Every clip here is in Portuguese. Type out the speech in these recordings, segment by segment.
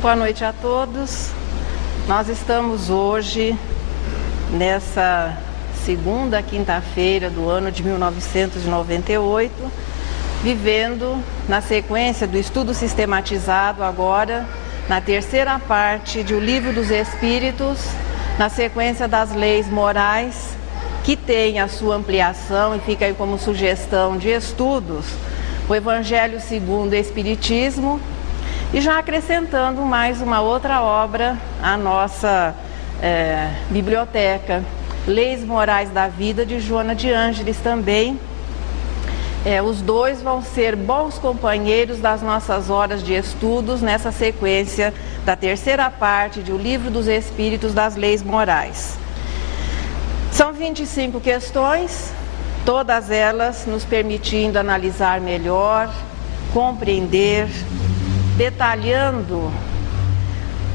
Boa noite a todos. Nós estamos hoje, nessa segunda quinta-feira do ano de 1998, vivendo na sequência do estudo sistematizado agora, na terceira parte de O Livro dos Espíritos, na sequência das leis morais, que tem a sua ampliação e fica aí como sugestão de estudos, o Evangelho segundo o Espiritismo, e já acrescentando mais uma outra obra à nossa biblioteca, Leis Morais da Vida, de Joana de Ângeles também. Os dois vão ser bons companheiros das nossas horas de estudos nessa sequência da terceira parte de O Livro dos Espíritos das Leis Morais. São 25 questões, todas elas nos permitindo analisar melhor, compreender, detalhando.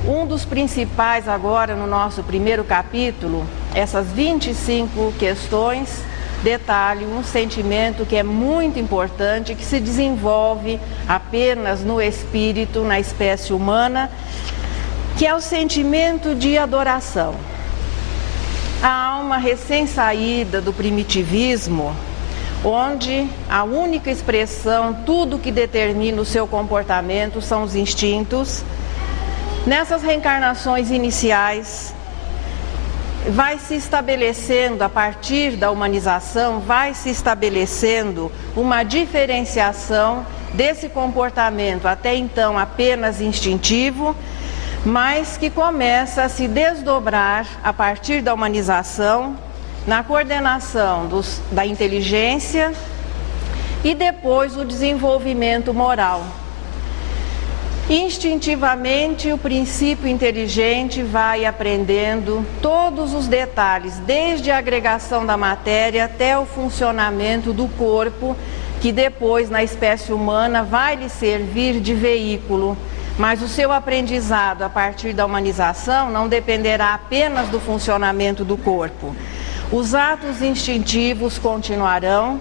Um dos principais agora no nosso primeiro capítulo, essas 25 questões detalham um sentimento que é muito importante, que se desenvolve apenas no espírito, na espécie humana, que é o sentimento de adoração. A alma recém-saída do primitivismo, onde a única expressão, tudo que determina o seu comportamento são os instintos, nessas reencarnações iniciais, vai se estabelecendo, a partir da humanização, vai se estabelecendo uma diferenciação desse comportamento, até então apenas instintivo, mas que começa a se desdobrar a partir da humanização, na coordenação da inteligência e depois o desenvolvimento moral. Instintivamente, o princípio inteligente vai aprendendo todos os detalhes, desde a agregação da matéria até o funcionamento do corpo, que depois, na espécie humana, vai lhe servir de veículo. Mas o seu aprendizado a partir da humanização não dependerá apenas do funcionamento do corpo. Os atos instintivos continuarão,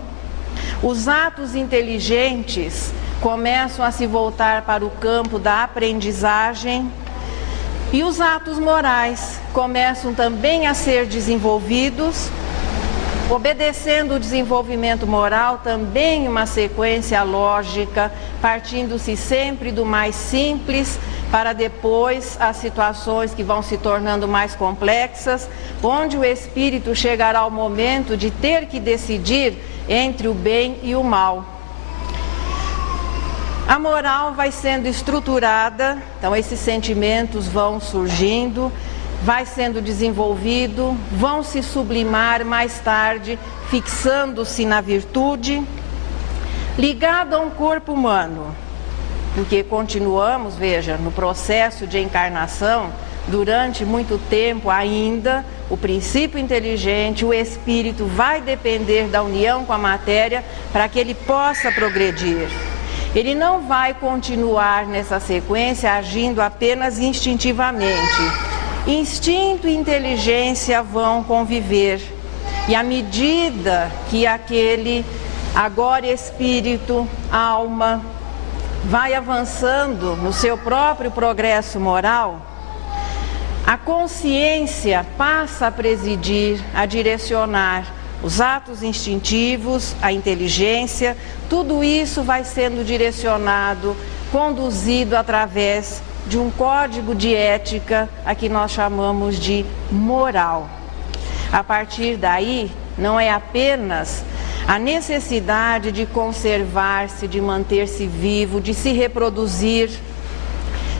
os atos inteligentes começam a se voltar para o campo da aprendizagem e os atos morais começam também a ser desenvolvidos, obedecendo o desenvolvimento moral também uma sequência lógica, partindo-se sempre do mais simples para depois as situações que vão se tornando mais complexas, onde o espírito chegará ao momento de ter que decidir entre o bem e o mal. A moral vai sendo estruturada, então esses sentimentos vão surgindo, vai sendo desenvolvido, vão se sublimar mais tarde, fixando-se na virtude, ligado a um corpo humano. Porque continuamos, veja, no processo de encarnação, durante muito tempo ainda, o princípio inteligente, o espírito, vai depender da união com a matéria para que ele possa progredir. Ele não vai continuar nessa sequência agindo apenas instintivamente. Instinto e inteligência vão conviver. E à medida que aquele agora espírito, alma, vai avançando no seu próprio progresso moral, a consciência passa a presidir, a direcionar os atos instintivos, a inteligência, tudo isso vai sendo direcionado, conduzido através de um código de ética, a que nós chamamos de moral. A partir daí, não é apenas a necessidade de conservar-se, de manter-se vivo, de se reproduzir,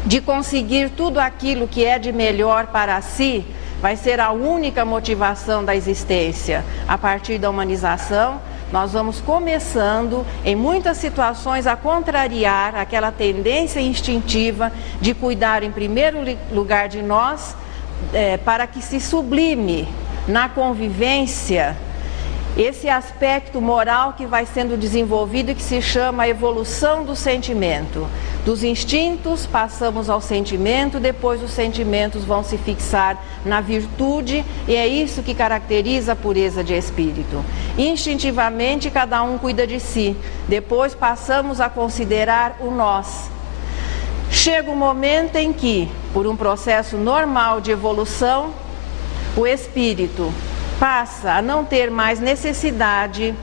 de conseguir tudo aquilo que é de melhor para si, vai ser a única motivação da existência. A partir da humanização, nós vamos começando, em muitas situações, a contrariar aquela tendência instintiva de cuidar, em primeiro lugar, de nós, para que se sublime na convivência esse aspecto moral que vai sendo desenvolvido e que se chama a evolução do sentimento. Dos instintos passamos ao sentimento, depois os sentimentos vão se fixar na virtude e é isso que caracteriza a pureza de espírito. Instintivamente cada um cuida de si, depois passamos a considerar o nós. Chega um momento em que, por um processo normal de evolução, o espírito passa a não ter mais necessidade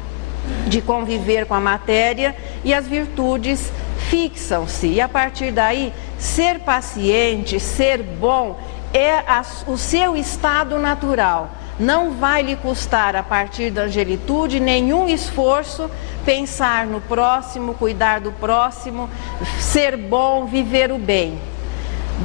de conviver com a matéria e as virtudes fixam-se. E a partir daí, ser paciente, ser bom, é o seu estado natural. Não vai lhe custar, a partir da angelitude, nenhum esforço pensar no próximo, cuidar do próximo, ser bom, viver o bem.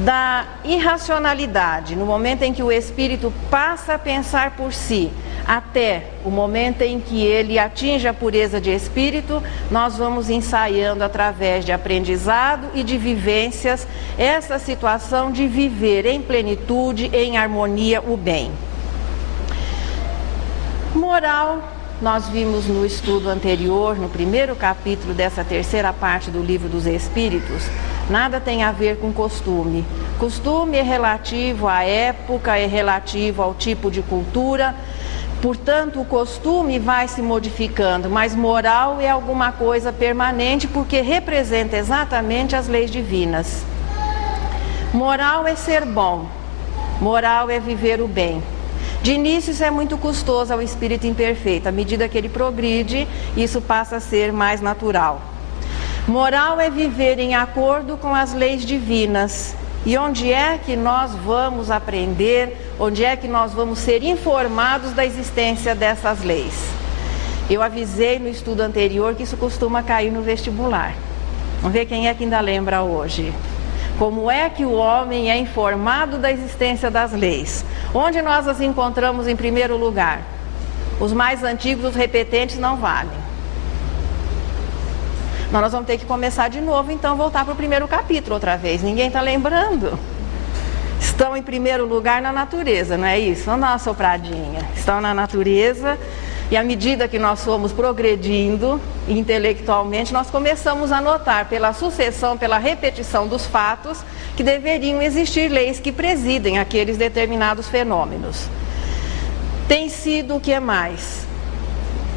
Da irracionalidade, no momento em que o espírito passa a pensar por si, até o momento em que ele atinge a pureza de espírito, nós vamos ensaiando através de aprendizado e de vivências essa situação de viver em plenitude, em harmonia, o bem. Moral, nós vimos no estudo anterior, no primeiro capítulo dessa terceira parte do Livro dos Espíritos, nada tem a ver com costume. Costume é relativo à época, é relativo ao tipo de cultura, portanto o costume vai se modificando, mas moral é alguma coisa permanente porque representa exatamente as leis divinas. Moral é ser bom, moral é viver o bem. De início isso é muito custoso ao espírito imperfeito, à medida que ele progride, isso passa a ser mais natural. Moral é viver em acordo com as leis divinas. E onde é que nós vamos aprender, onde é que nós vamos ser informados da existência dessas leis? Eu avisei no estudo anterior que isso costuma cair no vestibular. Vamos ver quem é que ainda lembra hoje. Como é que o homem é informado da existência das leis? Onde nós as encontramos em primeiro lugar? Os mais antigos, os repetentes, não valem. Nós vamos ter que começar de novo, então voltar para o primeiro capítulo outra vez. Ninguém está lembrando? Estão em primeiro lugar na natureza, não é isso? Vamos dar uma sopradinha. Estão na natureza e à medida que nós fomos progredindo intelectualmente, nós começamos a notar pela sucessão, pela repetição dos fatos, que deveriam existir leis que presidem aqueles determinados fenômenos. Tem sido o que mais?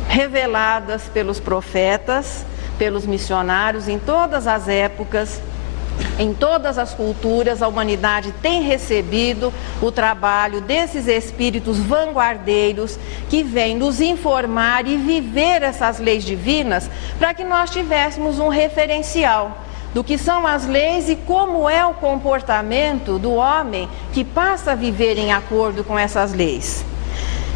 Reveladas pelos profetas, pelos missionários em todas as épocas, em todas as culturas, a humanidade tem recebido o trabalho desses espíritos vanguardeiros que vêm nos informar e viver essas leis divinas para que nós tivéssemos um referencial do que são as leis e como é o comportamento do homem que passa a viver em acordo com essas leis.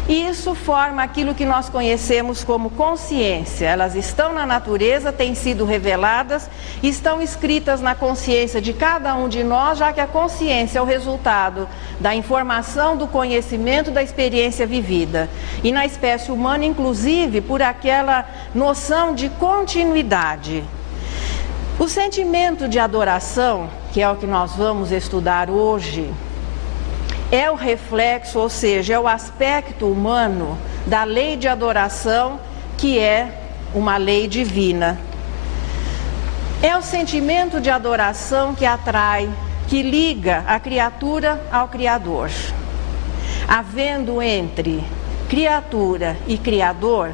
Isso forma aquilo que nós conhecemos como consciência. Elas estão na natureza, têm sido reveladas, estão escritas na consciência de cada um de nós, já que a consciência é o resultado da informação, do conhecimento, da experiência vivida. E na espécie humana, inclusive, por aquela noção de continuidade. O sentimento de adoração, que é o que nós vamos estudar hoje, é o reflexo, ou seja, é o aspecto humano da lei de adoração, que é uma lei divina. É o sentimento de adoração que atrai, que liga a criatura ao Criador. Havendo entre criatura e Criador,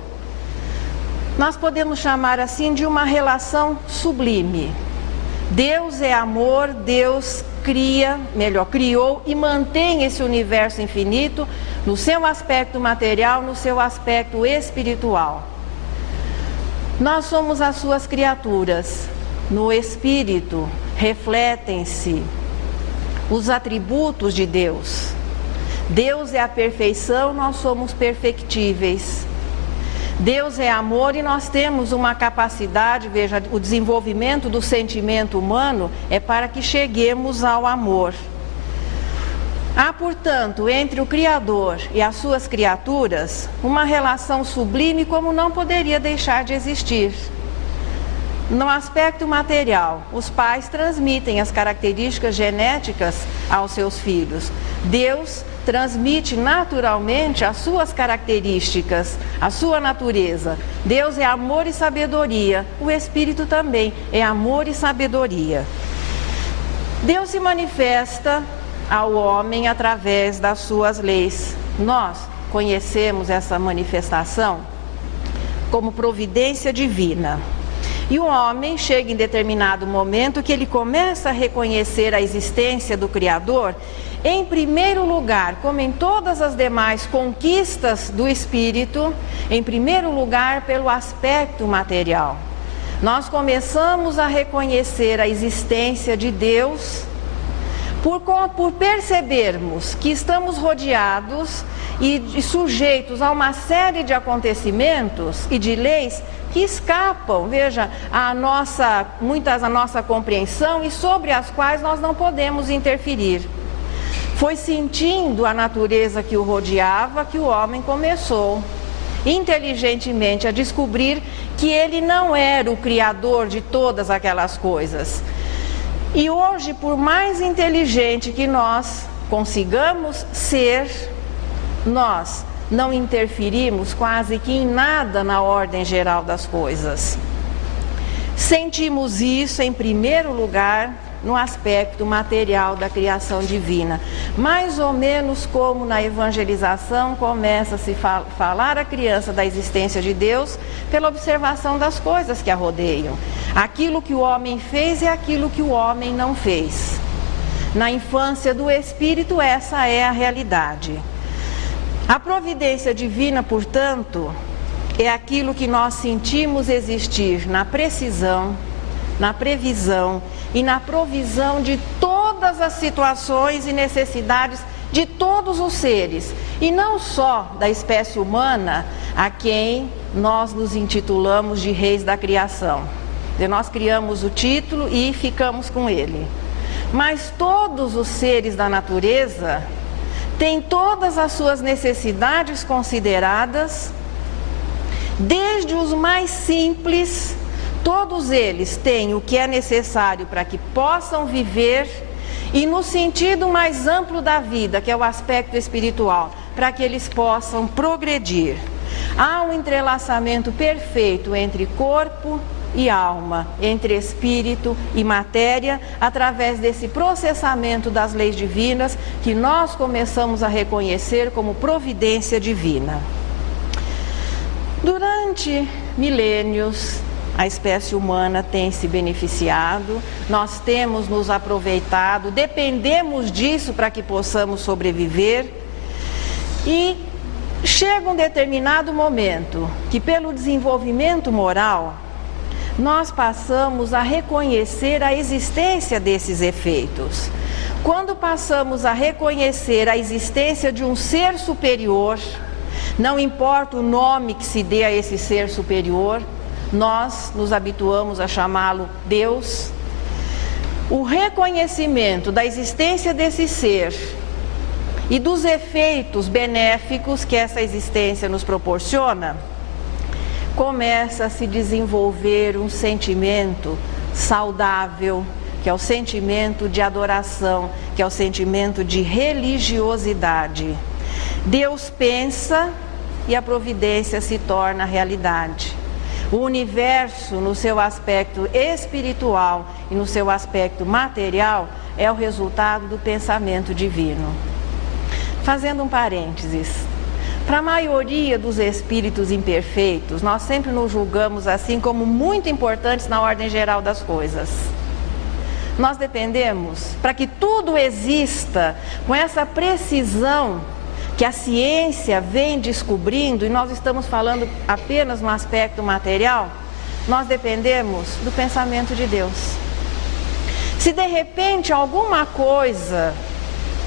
nós podemos chamar assim de uma relação sublime. Deus é amor, Deus criou e mantém esse universo infinito no seu aspecto material, no seu aspecto espiritual. Nós somos as suas criaturas. No espírito refletem-se os atributos de Deus. Deus é a perfeição, nós somos perfectíveis. Deus é amor e nós temos uma capacidade, veja, o desenvolvimento do sentimento humano é para que cheguemos ao amor. Há, portanto, entre o Criador e as suas criaturas, uma relação sublime como não poderia deixar de existir. No aspecto material, os pais transmitem as características genéticas aos seus filhos. Deus transmite naturalmente as suas características, a sua natureza. Deus é amor e sabedoria, o Espírito também é amor e sabedoria. Deus se manifesta ao homem através das suas leis. Nós conhecemos essa manifestação como providência divina. E o homem chega em determinado momento que ele começa a reconhecer a existência do Criador, em primeiro lugar, como em todas as demais conquistas do espírito, em primeiro lugar pelo aspecto material. Nós começamos a reconhecer a existência de Deus por percebermos que estamos rodeados e sujeitos a uma série de acontecimentos e de leis que escapam, veja, muitas a nossa compreensão e sobre as quais nós não podemos interferir. Foi sentindo a natureza que o rodeava que o homem começou, inteligentemente, a descobrir que ele não era o criador de todas aquelas coisas. E hoje, por mais inteligente que nós consigamos ser, nós não interferimos quase que em nada na ordem geral das coisas. Sentimos isso, em primeiro lugar, no aspecto material da criação divina. Mais ou menos como na evangelização começa a se falar a criança da existência de Deus pela observação das coisas que a rodeiam. Aquilo que o homem fez e aquilo que o homem não fez. Na infância do espírito, essa é a realidade. A providência divina, portanto, é aquilo que nós sentimos existir na precisão, na previsão e na provisão de todas as situações e necessidades de todos os seres, e não só da espécie humana, a quem nós nos intitulamos de reis da criação. Nós criamos o título e ficamos com ele. Mas todos os seres da natureza têm todas as suas necessidades consideradas, desde os mais simples. Todos eles têm o que é necessário para que possam viver, e no sentido mais amplo da vida, que é o aspecto espiritual, para que eles possam progredir. Há um entrelaçamento perfeito entre corpo e alma, entre espírito e matéria, através desse processamento das leis divinas que nós começamos a reconhecer como providência divina. Durante milênios, a espécie humana tem se beneficiado, nós temos nos aproveitado, dependemos disso para que possamos sobreviver, e chega um determinado momento que, pelo desenvolvimento moral, nós passamos a reconhecer a existência desses efeitos. Quando passamos a reconhecer a existência de um ser superior, não importa o nome que se dê a esse ser superior, nós nos habituamos a chamá-lo Deus. O reconhecimento da existência desse ser e dos efeitos benéficos que essa existência nos proporciona, começa a se desenvolver um sentimento saudável, que é o sentimento de adoração, que é o sentimento de religiosidade. Deus pensa e a providência se torna realidade. O universo, no seu aspecto espiritual e no seu aspecto material, é o resultado do pensamento divino. Fazendo um parênteses, para a maioria dos espíritos imperfeitos, nós sempre nos julgamos assim como muito importantes na ordem geral das coisas. Nós dependemos, para que tudo exista com essa precisão que a ciência vem descobrindo, e nós estamos falando apenas no aspecto material, nós dependemos do pensamento de Deus. Se de repente alguma coisa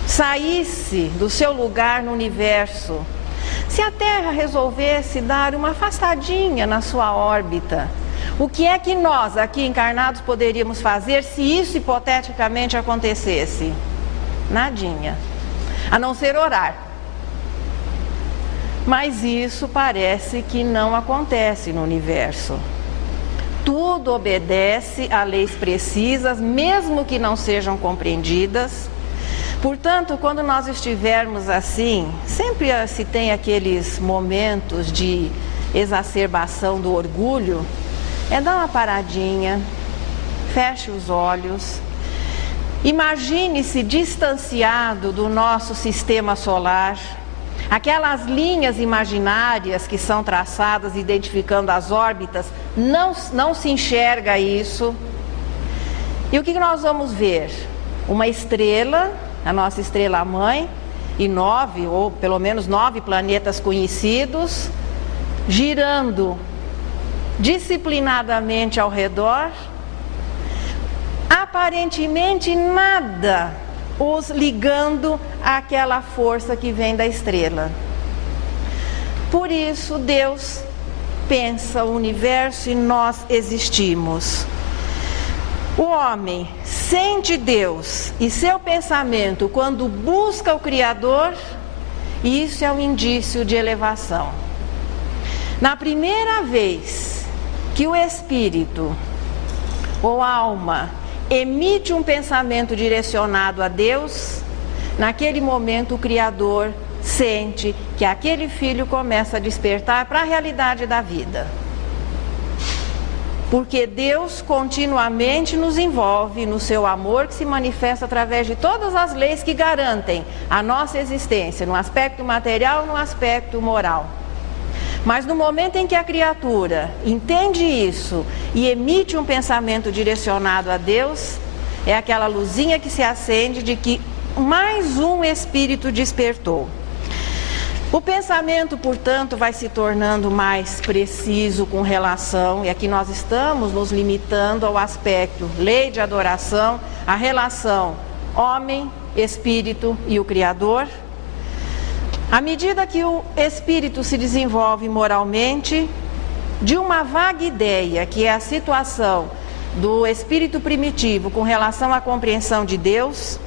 saísse do seu lugar no universo, se a Terra resolvesse dar uma afastadinha na sua órbita, o que é que nós aqui encarnados poderíamos fazer se isso hipoteticamente acontecesse? Nadinha, a não ser orar. Mas isso parece que não acontece no universo. Tudo obedece a leis precisas, mesmo que não sejam compreendidas. Portanto, quando nós estivermos assim, sempre se tem aqueles momentos de exacerbação do orgulho, é dar uma paradinha, feche os olhos, imagine-se distanciado do nosso sistema solar, Aquelas linhas imaginárias que são traçadas identificando as órbitas, não se enxerga isso. E o que nós vamos ver? Uma estrela, a nossa estrela-mãe, e 9, ou pelo menos 9 planetas conhecidos, girando disciplinadamente ao redor, aparentemente nada os ligando àquela força que vem da estrela. Por isso Deus pensa o universo e nós existimos. O homem sente Deus e seu pensamento quando busca o Criador, e isso é um indício de elevação. Na primeira vez que o espírito ou a alma emite um pensamento direcionado a Deus, naquele momento o Criador sente que aquele filho começa a despertar para a realidade da vida. Porque Deus continuamente nos envolve no seu amor, que se manifesta através de todas as leis que garantem a nossa existência, no aspecto material e no aspecto moral. Mas no momento em que a criatura entende isso e emite um pensamento direcionado a Deus, é aquela luzinha que se acende de que mais um espírito despertou. O pensamento, portanto, vai se tornando mais preciso com relação, e aqui nós estamos nos limitando ao aspecto lei de adoração, a relação homem, espírito e o Criador. À medida que o espírito se desenvolve moralmente, de uma vaga ideia, que é a situação do espírito primitivo com relação à compreensão de Deus,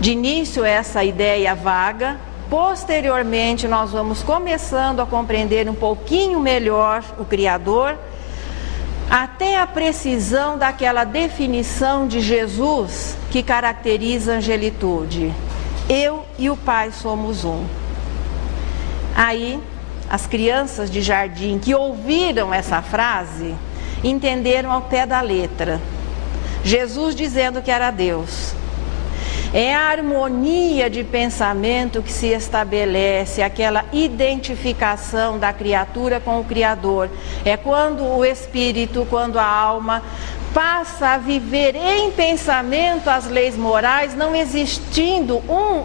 de início essa ideia vaga, posteriormente nós vamos começando a compreender um pouquinho melhor o Criador, até a precisão daquela definição de Jesus que caracteriza a angelitude. Eu e o Pai somos um. Aí, as crianças de jardim que ouviram essa frase, entenderam ao pé da letra. Jesus dizendo que era Deus. É a harmonia de pensamento que se estabelece, aquela identificação da criatura com o Criador. É quando o espírito, quando a alma passa a viver em pensamento as leis morais, não existindo um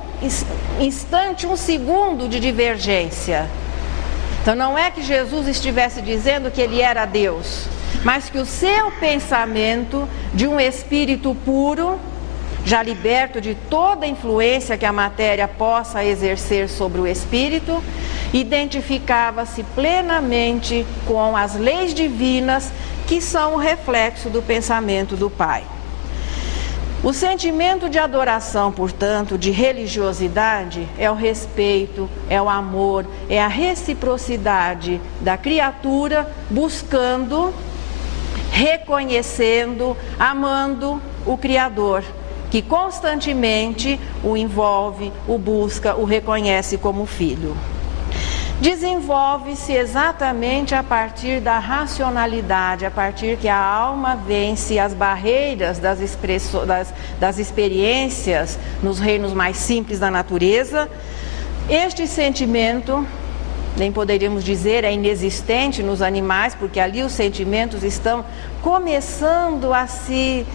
instante, um segundo de divergência. Então não é que Jesus estivesse dizendo que ele era Deus, mas que o seu pensamento de um espírito puro, já liberto de toda influência que a matéria possa exercer sobre o espírito, identificava-se plenamente com as leis divinas que são o reflexo do pensamento do Pai. O sentimento de adoração, portanto, de religiosidade, é o respeito, é o amor, é a reciprocidade da criatura buscando, reconhecendo, amando o Criador, que constantemente o envolve, o busca, o reconhece como filho. Desenvolve-se exatamente a partir da racionalidade, a partir que a alma vence as barreiras das experiências nos reinos mais simples da natureza. Este sentimento, nem poderíamos dizer, é inexistente nos animais, porque ali os sentimentos estão começando a se...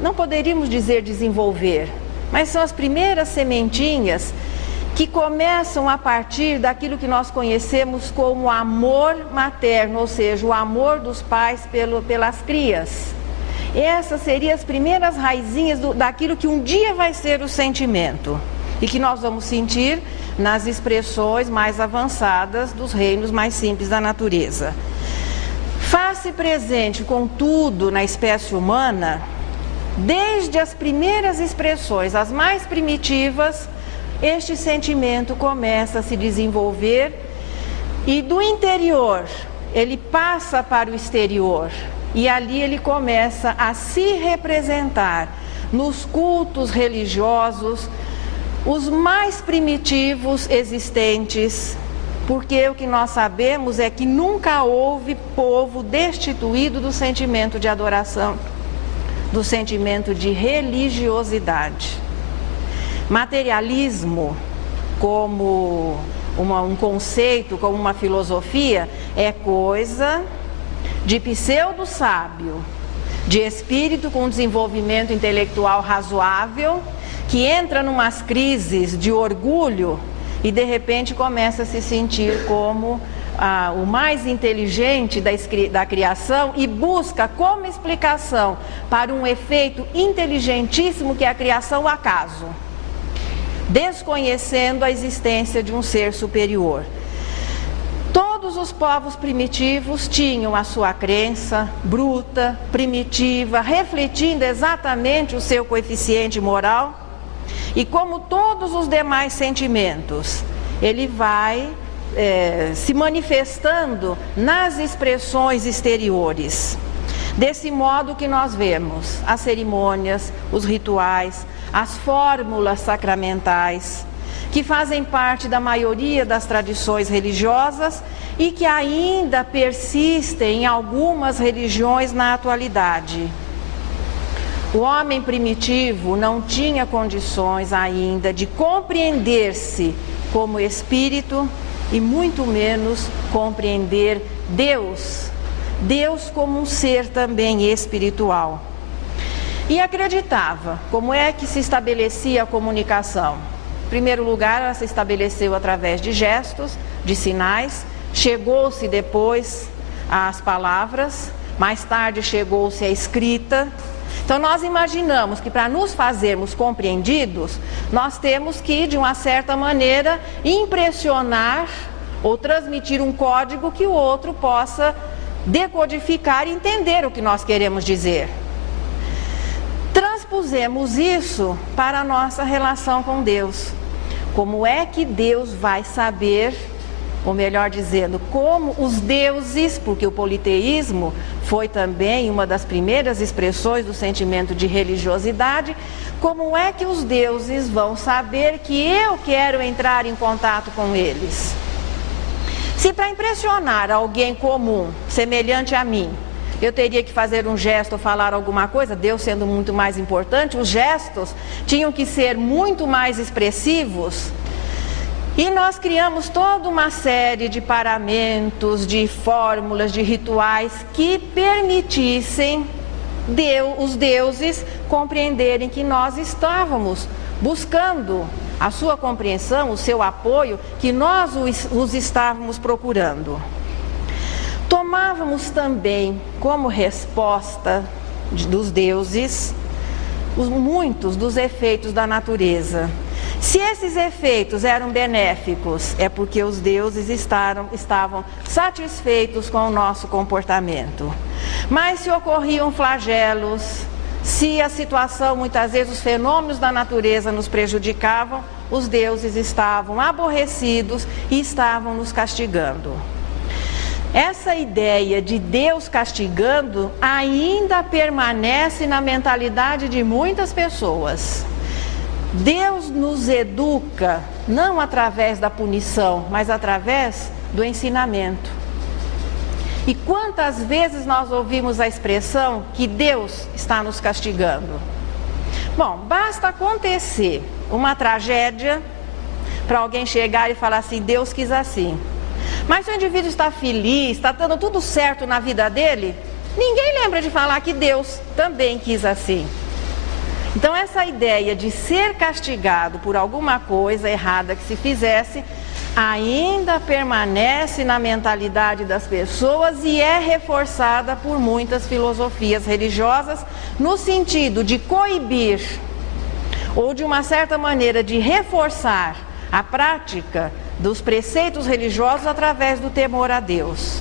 não poderíamos dizer desenvolver, mas são as primeiras sementinhas que começam a partir daquilo que nós conhecemos como amor materno, ou seja, o amor dos pais pelas crias. Essas seriam as primeiras raizinhas daquilo que um dia vai ser o sentimento, e que nós vamos sentir nas expressões mais avançadas dos reinos mais simples da natureza. Faz-se presente, contudo, na espécie humana, desde as primeiras expressões, as mais primitivas, este sentimento começa a se desenvolver e do interior ele passa para o exterior, e ali ele começa a se representar nos cultos religiosos, os mais primitivos existentes, porque o que nós sabemos é que nunca houve povo destituído do sentimento de adoração, do sentimento de religiosidade. Materialismo como um conceito, como uma filosofia, é coisa de pseudo-sábio, de espírito com desenvolvimento intelectual razoável, que entra numas crises de orgulho e de repente começa a se sentir como o mais inteligente da criação e busca como explicação para um efeito inteligentíssimo que é a criação o acaso, desconhecendo a existência de um ser superior. Todos os povos primitivos tinham a sua crença bruta, primitiva, refletindo exatamente o seu coeficiente moral, e como todos os demais sentimentos, ele vai se manifestando nas expressões exteriores. Desse modo que nós vemos as cerimônias, os rituais, as fórmulas sacramentais, que fazem parte da maioria das tradições religiosas e que ainda persistem em algumas religiões na atualidade. O homem primitivo não tinha condições ainda de compreender-se como espírito e muito menos compreender Deus como um ser também espiritual. E acreditava como é que se estabelecia a comunicação. Em primeiro lugar, ela se estabeleceu através de gestos, de sinais, chegou-se depois às palavras, mais tarde chegou-se à escrita. Então nós imaginamos que para nos fazermos compreendidos, nós temos que, de uma certa maneira, impressionar ou transmitir um código que o outro possa decodificar e entender o que nós queremos dizer. Transpusemos isso para a nossa relação com Deus. Como é que Deus vai saber, ou melhor dizendo, como os deuses, porque o politeísmo foi também uma das primeiras expressões do sentimento de religiosidade, como é que os deuses vão saber que eu quero entrar em contato com eles? Se para impressionar alguém comum, semelhante a mim, eu teria que fazer um gesto ou falar alguma coisa, Deus sendo muito mais importante, os gestos tinham que ser muito mais expressivos. E nós criamos toda uma série de paramentos, de fórmulas, de rituais que permitissem os deuses compreenderem que nós estávamos buscando a sua compreensão, o seu apoio, que nós os estávamos procurando. Tomávamos também como resposta dos deuses muitos dos efeitos da natureza. Se esses efeitos eram benéficos, é porque os deuses estavam satisfeitos com o nosso comportamento. Mas se ocorriam flagelos, se a situação, muitas vezes os fenômenos da natureza nos prejudicavam, os deuses estavam aborrecidos e estavam nos castigando. Essa ideia de Deus castigando ainda permanece na mentalidade de muitas pessoas. Deus nos educa não através da punição, mas através do ensinamento. E quantas vezes nós ouvimos a expressão que Deus está nos castigando? Bom, basta acontecer uma tragédia para alguém chegar e falar assim, Deus quis assim. Mas se o indivíduo está feliz, está dando tudo certo na vida dele, ninguém lembra de falar que Deus também quis assim. Então essa ideia de ser castigado por alguma coisa errada que se fizesse, ainda permanece na mentalidade das pessoas e é reforçada por muitas filosofias religiosas no sentido de coibir ou de uma certa maneira de reforçar a prática dos preceitos religiosos através do temor a Deus.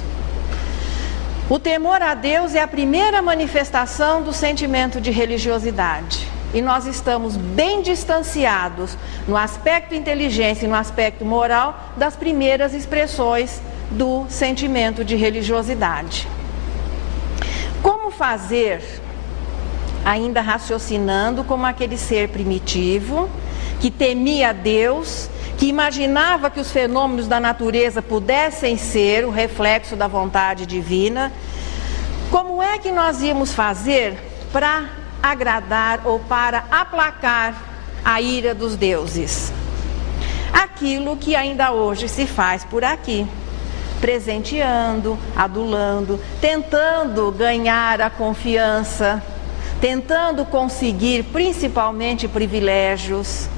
O temor a Deus é a primeira manifestação do sentimento de religiosidade. E nós estamos bem distanciados no aspecto inteligência e no aspecto moral das primeiras expressões do sentimento de religiosidade. Como fazer, ainda raciocinando como aquele ser primitivo, que temia Deus, que imaginava que os fenômenos da natureza pudessem ser o reflexo da vontade divina, como é que nós íamos fazer para agradar ou para aplacar a ira dos deuses? aquilo que ainda hoje se faz por aqui, presenteando, adulando, tentando ganhar a confiança, tentando conseguir principalmente privilégios.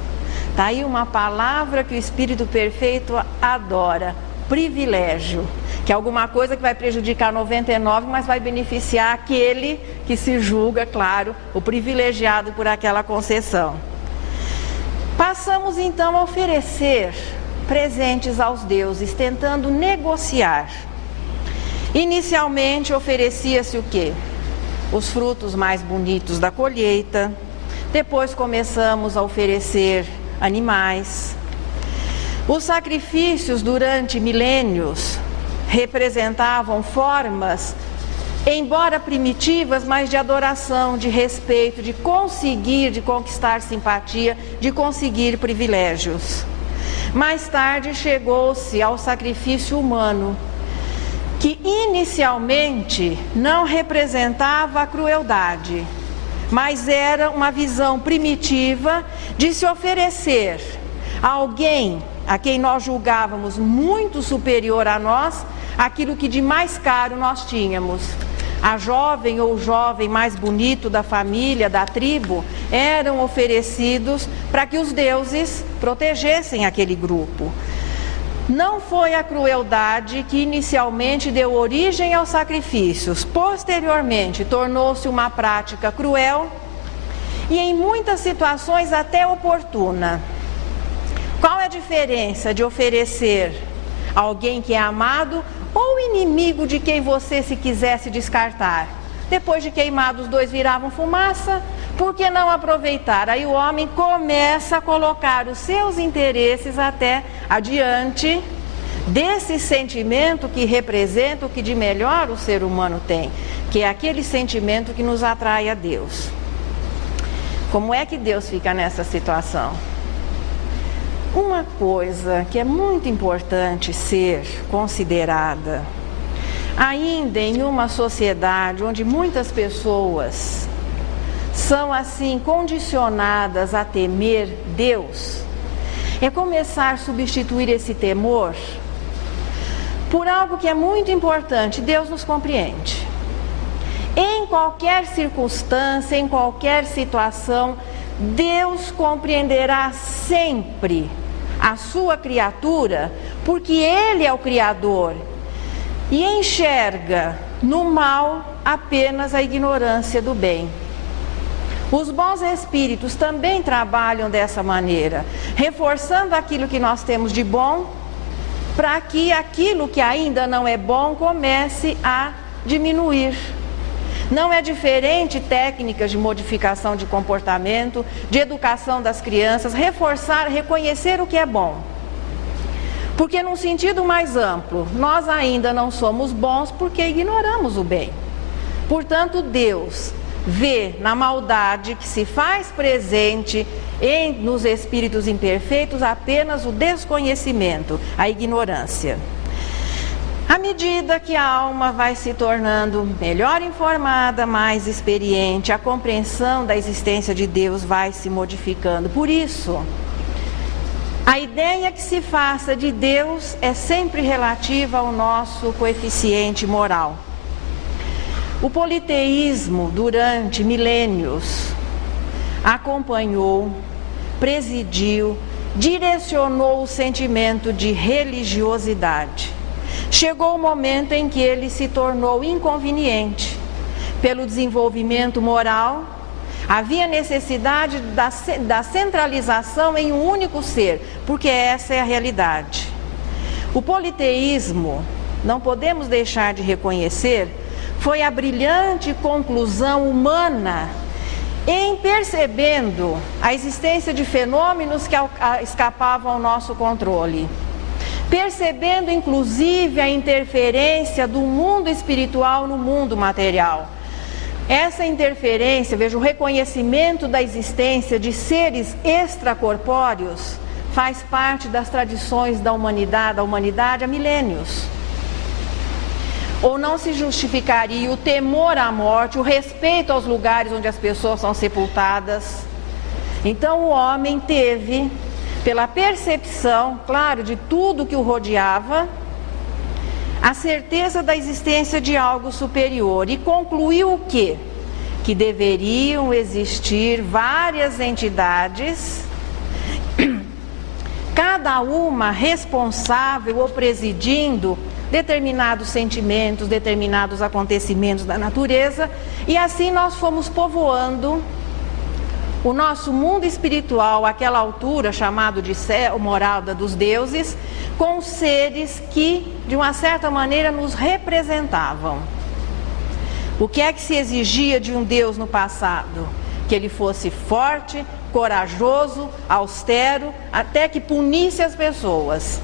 Está aí uma palavra que o Espírito Perfeito adora: privilégio, que é alguma coisa que vai prejudicar 99, mas vai beneficiar aquele que se julga, claro, o privilegiado por aquela concessão. Passamos então a oferecer presentes aos deuses, tentando negociar. Inicialmente oferecia-se o quê? Os frutos mais bonitos da colheita. Depois começamos a oferecer animais. Os sacrifícios durante milênios representavam formas, embora primitivas, mas de adoração, de respeito, de conquistar simpatia, de conseguir privilégios. Mais tarde chegou-se ao sacrifício humano, que inicialmente não representava a crueldade, mas era uma visão primitiva de se oferecer a alguém a quem nós julgávamos muito superior a nós, aquilo que de mais caro nós tínhamos. A jovem ou o jovem mais bonito da família, da tribo, eram oferecidos para que os deuses protegessem aquele grupo. Não foi a crueldade que inicialmente deu origem aos sacrifícios. Posteriormente, tornou-se uma prática cruel e em muitas situações até oportuna. Qual é a diferença de oferecer a alguém que é amado ou inimigo de quem você, se quisesse, descartar? Depois de queimado, os dois viravam fumaça. Por que não aproveitar? Aí o homem começa a colocar os seus interesses até adiante desse sentimento que representa o que de melhor o ser humano tem, que é aquele sentimento que nos atrai a Deus. Como é que Deus fica nessa situação? Uma coisa que é muito importante ser considerada, ainda em uma sociedade onde muitas pessoas são assim condicionadas a temer Deus, é começar a substituir esse temor por algo que é muito importante: Deus nos compreende. Em qualquer circunstância, em qualquer situação, Deus compreenderá sempre a sua criatura, porque Ele é o Criador e enxerga no mal apenas a ignorância do bem. Os bons espíritos também trabalham dessa maneira, reforçando aquilo que nós temos de bom, para que aquilo que ainda não é bom comece a diminuir. Não é diferente técnicas de modificação de comportamento, de educação das crianças, reforçar, reconhecer o que é bom. Porque num sentido mais amplo, nós ainda não somos bons porque ignoramos o bem. Portanto, Deus vê na maldade que se faz presente nos espíritos imperfeitos apenas o desconhecimento, a ignorância. À medida que a alma vai se tornando melhor informada, mais experiente, a compreensão da existência de Deus vai se modificando. Por isso, a ideia que se faça de Deus é sempre relativa ao nosso coeficiente moral. O politeísmo, durante milênios, acompanhou, presidiu, direcionou o sentimento de religiosidade. Chegou o momento em que ele se tornou inconveniente. Pelo desenvolvimento moral, havia necessidade da centralização em um único ser, porque essa é a realidade. O politeísmo, não podemos deixar de reconhecer, foi a brilhante conclusão humana em percebendo a existência de fenômenos que escapavam ao nosso controle. Percebendo inclusive a interferência do mundo espiritual no mundo material. Essa interferência, veja, o reconhecimento da existência de seres extracorpóreos faz parte das tradições da humanidade há milênios. Ou não se justificaria o temor à morte, o respeito aos lugares onde as pessoas são sepultadas. Então o homem teve pela percepção, claro, de tudo que o rodeava, a certeza da existência de algo superior, e concluiu o quê? Que deveriam existir várias entidades, cada uma responsável ou presidindo determinados sentimentos, determinados acontecimentos da natureza, e assim nós fomos povoando o nosso mundo espiritual, àquela altura chamado de céu, morada dos deuses, com seres que, de uma certa maneira, nos representavam. O que é que se exigia de um Deus no passado? Que ele fosse forte, corajoso, austero, até que punisse as pessoas.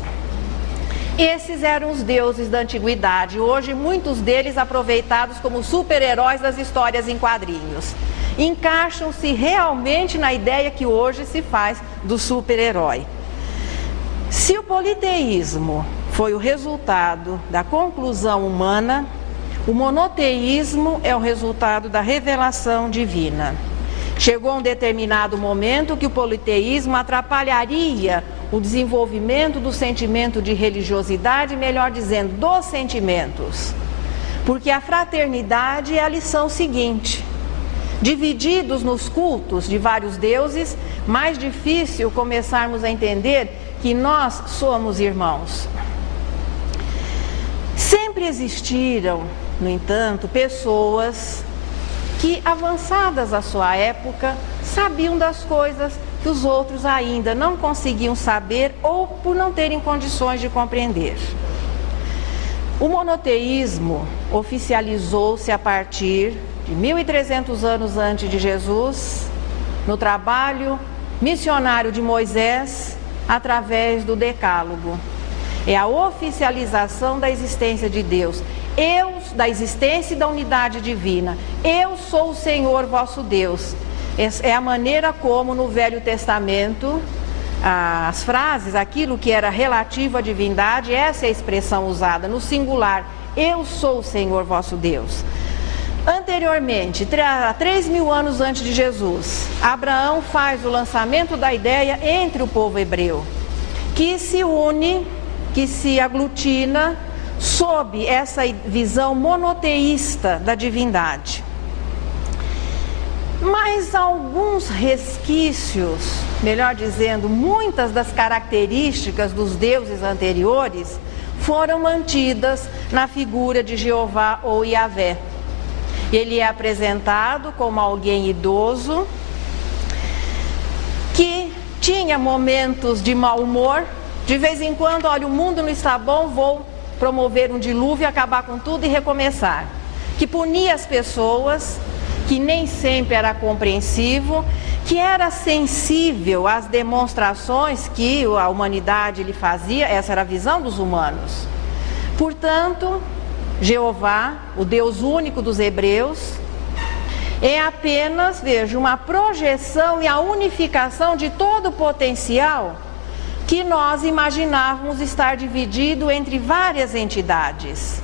Esses eram os deuses da antiguidade, hoje muitos deles aproveitados como super-heróis das histórias em quadrinhos. Encaixam-se realmente na ideia que hoje se faz do super-herói. Se o politeísmo foi o resultado da conclusão humana, o monoteísmo é o resultado da revelação divina. Chegou um determinado momento que o politeísmo atrapalharia o desenvolvimento do sentimento de religiosidade, melhor dizendo, dos sentimentos. Porque a fraternidade é a lição seguinte: divididos nos cultos de vários deuses, mais difícil começarmos a entender que nós somos irmãos. Sempre existiram, no entanto, pessoas que, avançadas à sua época, sabiam das coisas que os outros ainda não conseguiam saber ou por não terem condições de compreender. O monoteísmo oficializou-se a partir de 1300 anos antes de Jesus, no trabalho missionário de Moisés, através do Decálogo. É a oficialização da existência de Deus, da existência e da unidade divina. Eu sou o Senhor vosso Deus. É a maneira como no Velho Testamento as frases, aquilo que era relativo à divindade, essa é a expressão usada no singular: eu sou o Senhor vosso Deus. Anteriormente, 3.000 anos antes de Jesus, Abraão faz o lançamento da ideia entre o povo hebreu, que se une, que se aglutina sob essa visão monoteísta da divindade. Mas alguns resquícios, melhor dizendo, muitas das características dos deuses anteriores foram mantidas na figura de Jeová ou Yahvé. Ele é apresentado como alguém idoso, que tinha momentos de mau humor, de vez em quando, olha, o mundo não está bom, vou promover um dilúvio, acabar com tudo e recomeçar. Que punia as pessoas, que nem sempre era compreensivo, que era sensível às demonstrações que a humanidade lhe fazia, essa era a visão dos humanos. Portanto, Jeová, o Deus único dos hebreus, é apenas, veja, uma projeção e a unificação de todo o potencial que nós imaginávamos estar dividido entre várias entidades.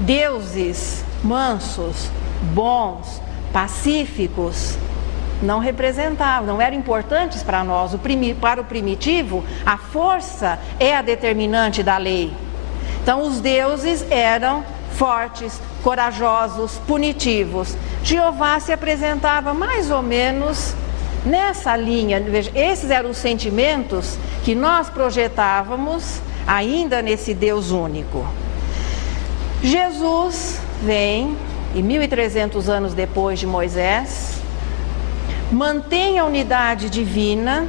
Deuses mansos, bons, pacíficos, não representavam, não eram importantes para nós. Para o primitivo, a força é a determinante da lei. Então, os deuses eram fortes, corajosos, punitivos. Jeová se apresentava mais ou menos nessa linha. Veja, esses eram os sentimentos que nós projetávamos ainda nesse Deus único. Jesus vem, e 1300 anos depois de Moisés, mantém a unidade divina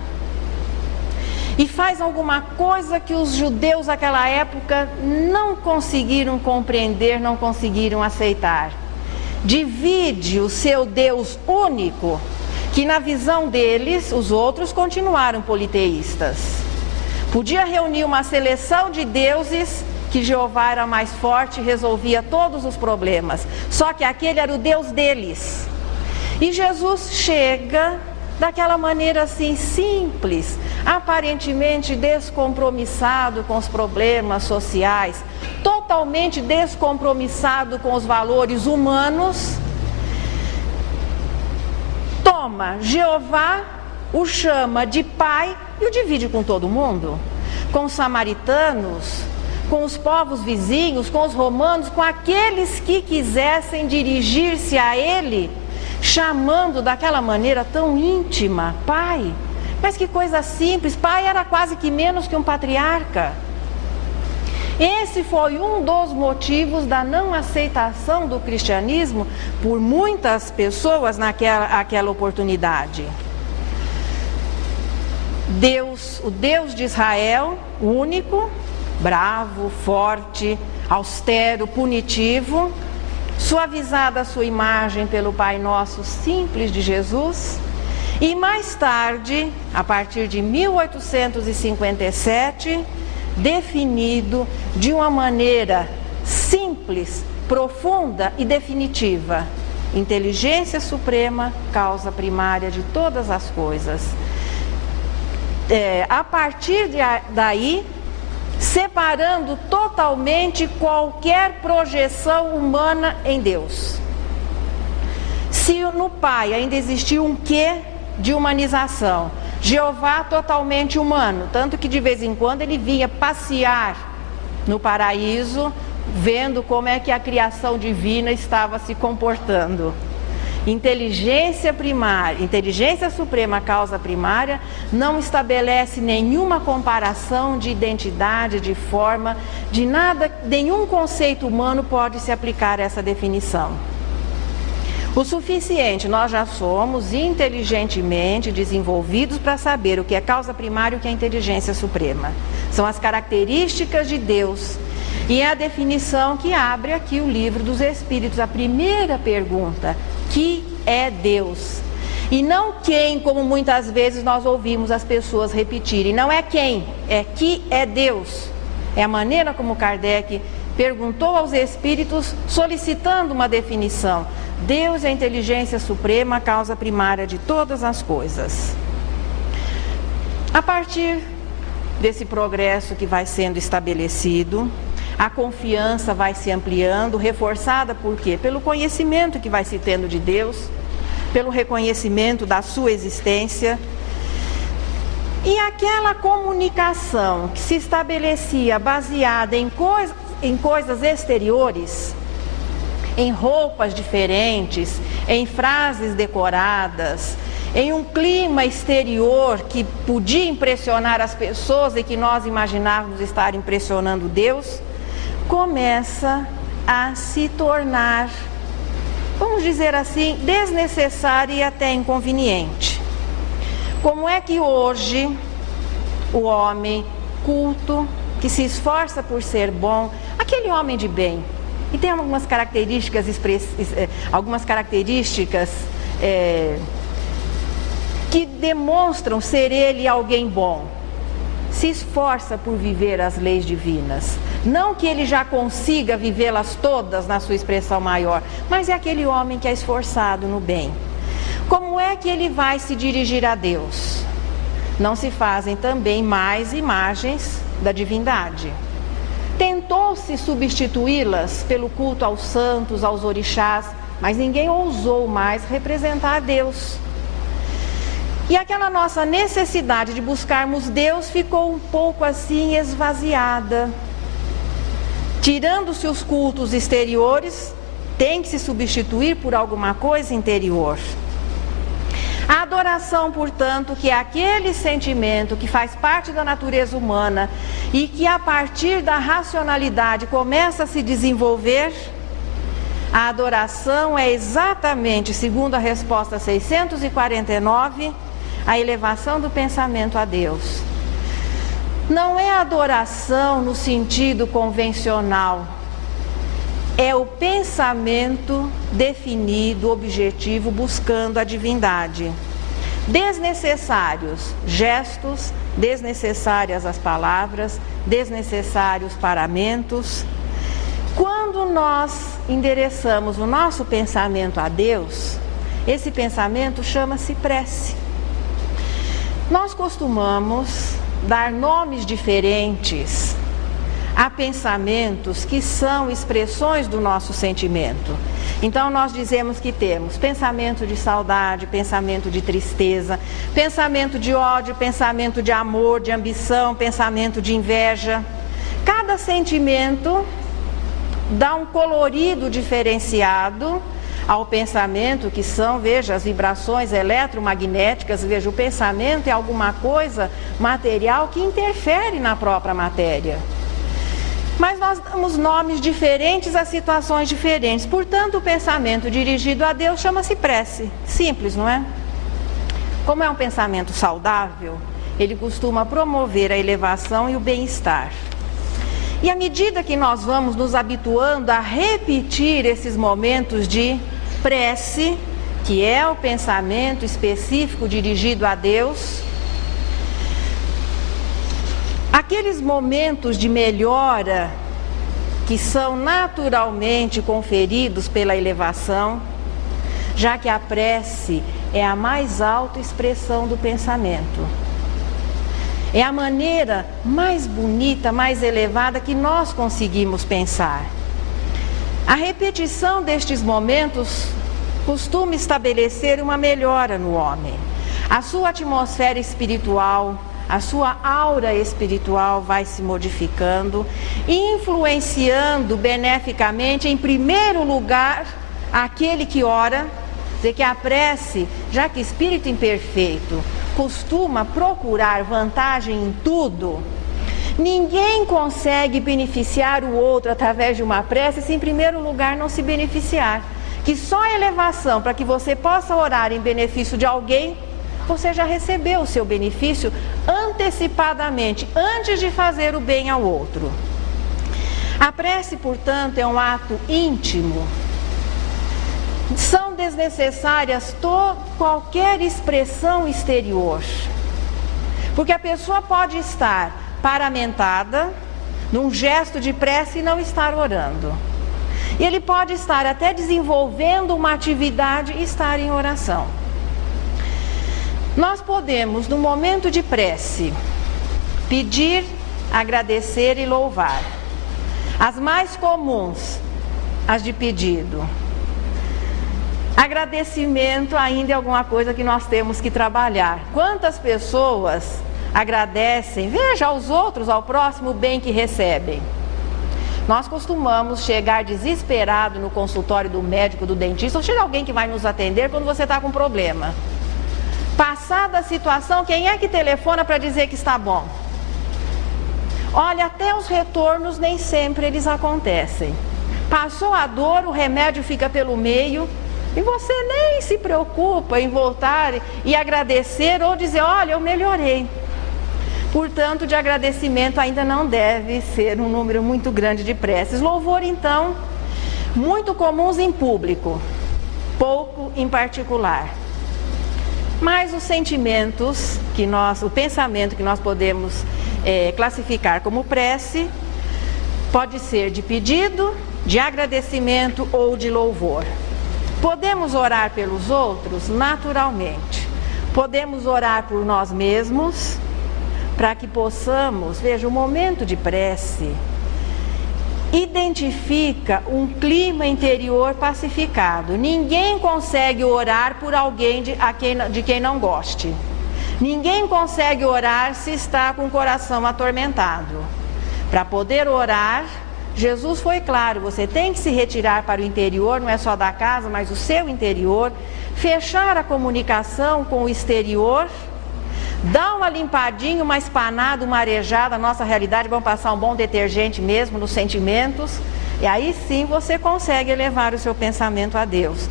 e faz alguma coisa que os judeus daquela época não conseguiram compreender, não conseguiram aceitar. Divide o seu Deus único, que na visão deles, os outros continuaram politeístas. Podia reunir uma seleção de deuses, que Jeová era mais forte e resolvia todos os problemas. Só que aquele era o Deus deles. E Jesus chega daquela maneira assim simples, aparentemente descompromissado com os problemas sociais, totalmente descompromissado com os valores humanos. Toma Jeová o chama de pai e o divide com todo mundo. Com os samaritanos, com os povos vizinhos, com os romanos, com aqueles que quisessem dirigir-se a ele, chamando daquela maneira tão íntima, pai. Mas que coisa simples, pai era quase que menos que um patriarca. Esse foi um dos motivos da não aceitação do cristianismo por muitas pessoas naquela oportunidade. Deus, o Deus de Israel, único, bravo, forte, austero, punitivo, suavizada a sua imagem pelo Pai Nosso simples de Jesus, e mais tarde, a partir de 1857, definido de uma maneira simples, profunda e definitiva: inteligência suprema, causa primária de todas as coisas. A partir daí, separando totalmente qualquer projeção humana em Deus. Se no Pai ainda existiu um quê de humanização, Jeová totalmente humano, tanto que de vez em quando ele vinha passear no paraíso, vendo como é que a criação divina estava se comportando. Inteligência primária, inteligência suprema, causa primária, não estabelece nenhuma comparação de identidade, de forma, de nada, nenhum conceito humano pode se aplicar a essa definição. O suficiente, nós já somos inteligentemente desenvolvidos para saber o que é causa primária e o que é inteligência suprema. São as características de Deus. E é a definição que abre aqui o livro dos Espíritos. A primeira pergunta: que é Deus? E não quem, como muitas vezes nós ouvimos as pessoas repetirem. Não é quem, é que é Deus. É a maneira como Kardec perguntou aos Espíritos, solicitando uma definição. Deus é a inteligência suprema, a causa primária de todas as coisas. A partir desse progresso que vai sendo estabelecido, a confiança vai se ampliando, reforçada por quê? Pelo conhecimento que vai se tendo de Deus, pelo reconhecimento da sua existência. E aquela comunicação que se estabelecia baseada em coisas exteriores, em roupas diferentes, em frases decoradas, em um clima exterior que podia impressionar as pessoas e que nós imaginávamos estar impressionando Deus, começa a se tornar, vamos dizer assim, desnecessária e até inconveniente. Como é que hoje o homem culto, que se esforça por ser bom, aquele homem de bem, e tem algumas características que demonstram ser ele alguém bom, se esforça por viver as leis divinas. Não que ele já consiga vivê-las todas na sua expressão maior, mas é aquele homem que é esforçado no bem. Como é que ele vai se dirigir a Deus? Não se fazem também mais imagens da divindade. Tentou-se substituí-las pelo culto aos santos, aos orixás, mas ninguém ousou mais representar a Deus. E aquela nossa necessidade de buscarmos Deus ficou um pouco assim esvaziada. Tirando-se os cultos exteriores, tem que se substituir por alguma coisa interior. A adoração, portanto, que é aquele sentimento que faz parte da natureza humana e que a partir da racionalidade começa a se desenvolver, a adoração é exatamente, segundo a resposta 649, a elevação do pensamento a Deus. Não é adoração no sentido convencional, é o pensamento definido, objetivo, buscando a divindade. Desnecessários gestos, desnecessárias as palavras, desnecessários paramentos. Quando nós endereçamos o nosso pensamento a Deus, esse pensamento chama-se prece. Nós costumamos dar nomes diferentes a pensamentos que são expressões do nosso sentimento. Então nós dizemos que temos pensamento de saudade, pensamento de tristeza, pensamento de ódio, pensamento de amor, de ambição, pensamento de inveja. Cada sentimento dá um colorido diferenciado ao pensamento, que são, veja, as vibrações eletromagnéticas. Veja, o pensamento é alguma coisa material que interfere na própria matéria. Mas nós damos nomes diferentes a situações diferentes. Portanto, o pensamento dirigido a Deus chama-se prece. Simples, não é? Como é um pensamento saudável, ele costuma promover a elevação e o bem-estar. E à medida que nós vamos nos habituando a repetir esses momentos de prece, que é o pensamento específico dirigido a Deus, aqueles momentos de melhora que são naturalmente conferidos pela elevação, já que a prece é a mais alta expressão do pensamento. É a maneira mais bonita, mais elevada que nós conseguimos pensar. A repetição destes momentos costuma estabelecer uma melhora no homem. A sua atmosfera espiritual, a sua aura espiritual vai se modificando, influenciando beneficamente, em primeiro lugar, aquele que ora. Dizer que a prece, já que espírito imperfeito costuma procurar vantagem em tudo, ninguém consegue beneficiar o outro através de uma prece se em primeiro lugar não se beneficiar. Que só a elevação, para que você possa orar em benefício de alguém, você já recebeu o seu benefício antecipadamente, antes de fazer o bem ao outro. A prece, portanto, é um ato íntimo. São desnecessárias qualquer expressão exterior, porque a pessoa pode estar paramentada num gesto de prece e não estar orando. E ele pode estar até desenvolvendo uma atividade e estar em oração. Nós podemos, no momento de prece, pedir, agradecer e louvar. As mais comuns, as de pedido. Agradecimento ainda é alguma coisa que nós temos que trabalhar. Quantas pessoas agradecem, veja, aos outros, ao próximo, o bem que recebem. Nós costumamos chegar desesperado no consultório do médico, do dentista, ou chega alguém que vai nos atender quando você está com problema. Passada a situação, quem é que telefona para dizer que está bom? Olha, até os retornos nem sempre eles acontecem. Passou a dor, o remédio fica pelo meio e você nem se preocupa em voltar e agradecer ou dizer, olha, eu melhorei. Portanto, de agradecimento ainda não deve ser um número muito grande de preces. Louvor, então, muito comuns em público, pouco em particular. Mas os sentimentos, o pensamento que nós podemos classificar como prece, pode ser de pedido, de agradecimento ou de louvor. Podemos orar pelos outros naturalmente. Podemos orar por nós mesmos, para que possamos, veja, o momento de prece identifica um clima interior pacificado. Ninguém consegue orar por alguém de quem não goste. Ninguém consegue orar se está com o coração atormentado. Para poder orar, Jesus foi claro, você tem que se retirar para o interior, não é só da casa, mas o seu interior, fechar a comunicação com o exterior, dá uma limpadinha, uma espanada, uma arejada, a nossa realidade, vamos passar um bom detergente mesmo nos sentimentos, e aí sim você consegue elevar o seu pensamento a Deus.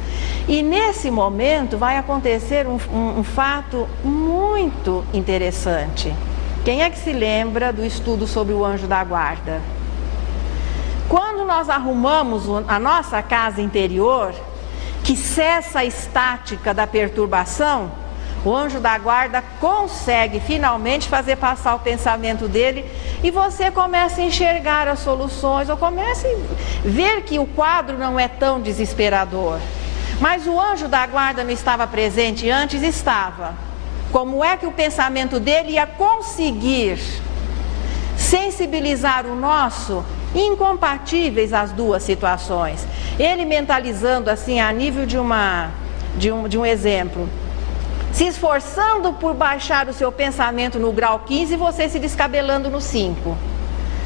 E nesse momento vai acontecer um fato muito interessante. Quem é que se lembra do estudo sobre o anjo da guarda? Quando nós arrumamos a nossa casa interior, que cessa a estática da perturbação, o anjo da guarda consegue finalmente fazer passar o pensamento dele e você começa a enxergar as soluções, ou começa a ver que o quadro não é tão desesperador. Mas o anjo da guarda não estava presente antes? Estava. Como é que o pensamento dele ia conseguir sensibilizar o nosso incompatíveis as duas situações. Ele mentalizando assim a nível de um exemplo, se esforçando por baixar o seu pensamento no grau 15 e você se descabelando no 5.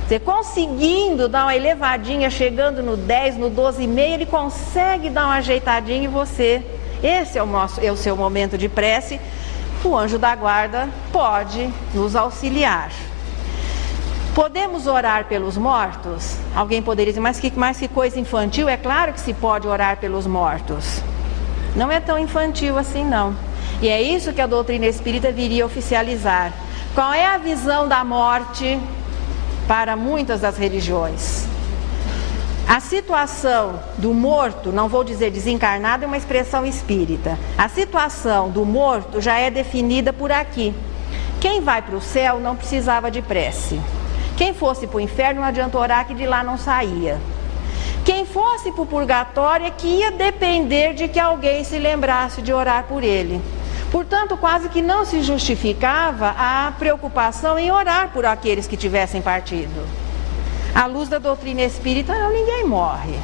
Você conseguindo dar uma elevadinha, chegando no 10, no 12,5, ele consegue dar uma ajeitadinha e você... Esse é o seu momento de prece. O anjo da guarda pode nos auxiliar. Podemos orar pelos mortos? Alguém poderia dizer, mas que coisa infantil. É claro que se pode orar pelos mortos. Não é tão infantil assim, não. E é isso que a doutrina espírita viria oficializar. Qual é a visão da morte para muitas das religiões? A situação do morto, não vou dizer desencarnado, é uma expressão espírita. A situação do morto já é definida por aqui. Quem vai para o céu não precisava de prece. Quem fosse para o inferno não adianta orar, que de lá não saía. Quem fosse para o purgatório é que ia depender de que alguém se lembrasse de orar por ele. Portanto, quase que não se justificava a preocupação em orar por aqueles que tivessem partido. À luz da doutrina espírita, não, ninguém morre.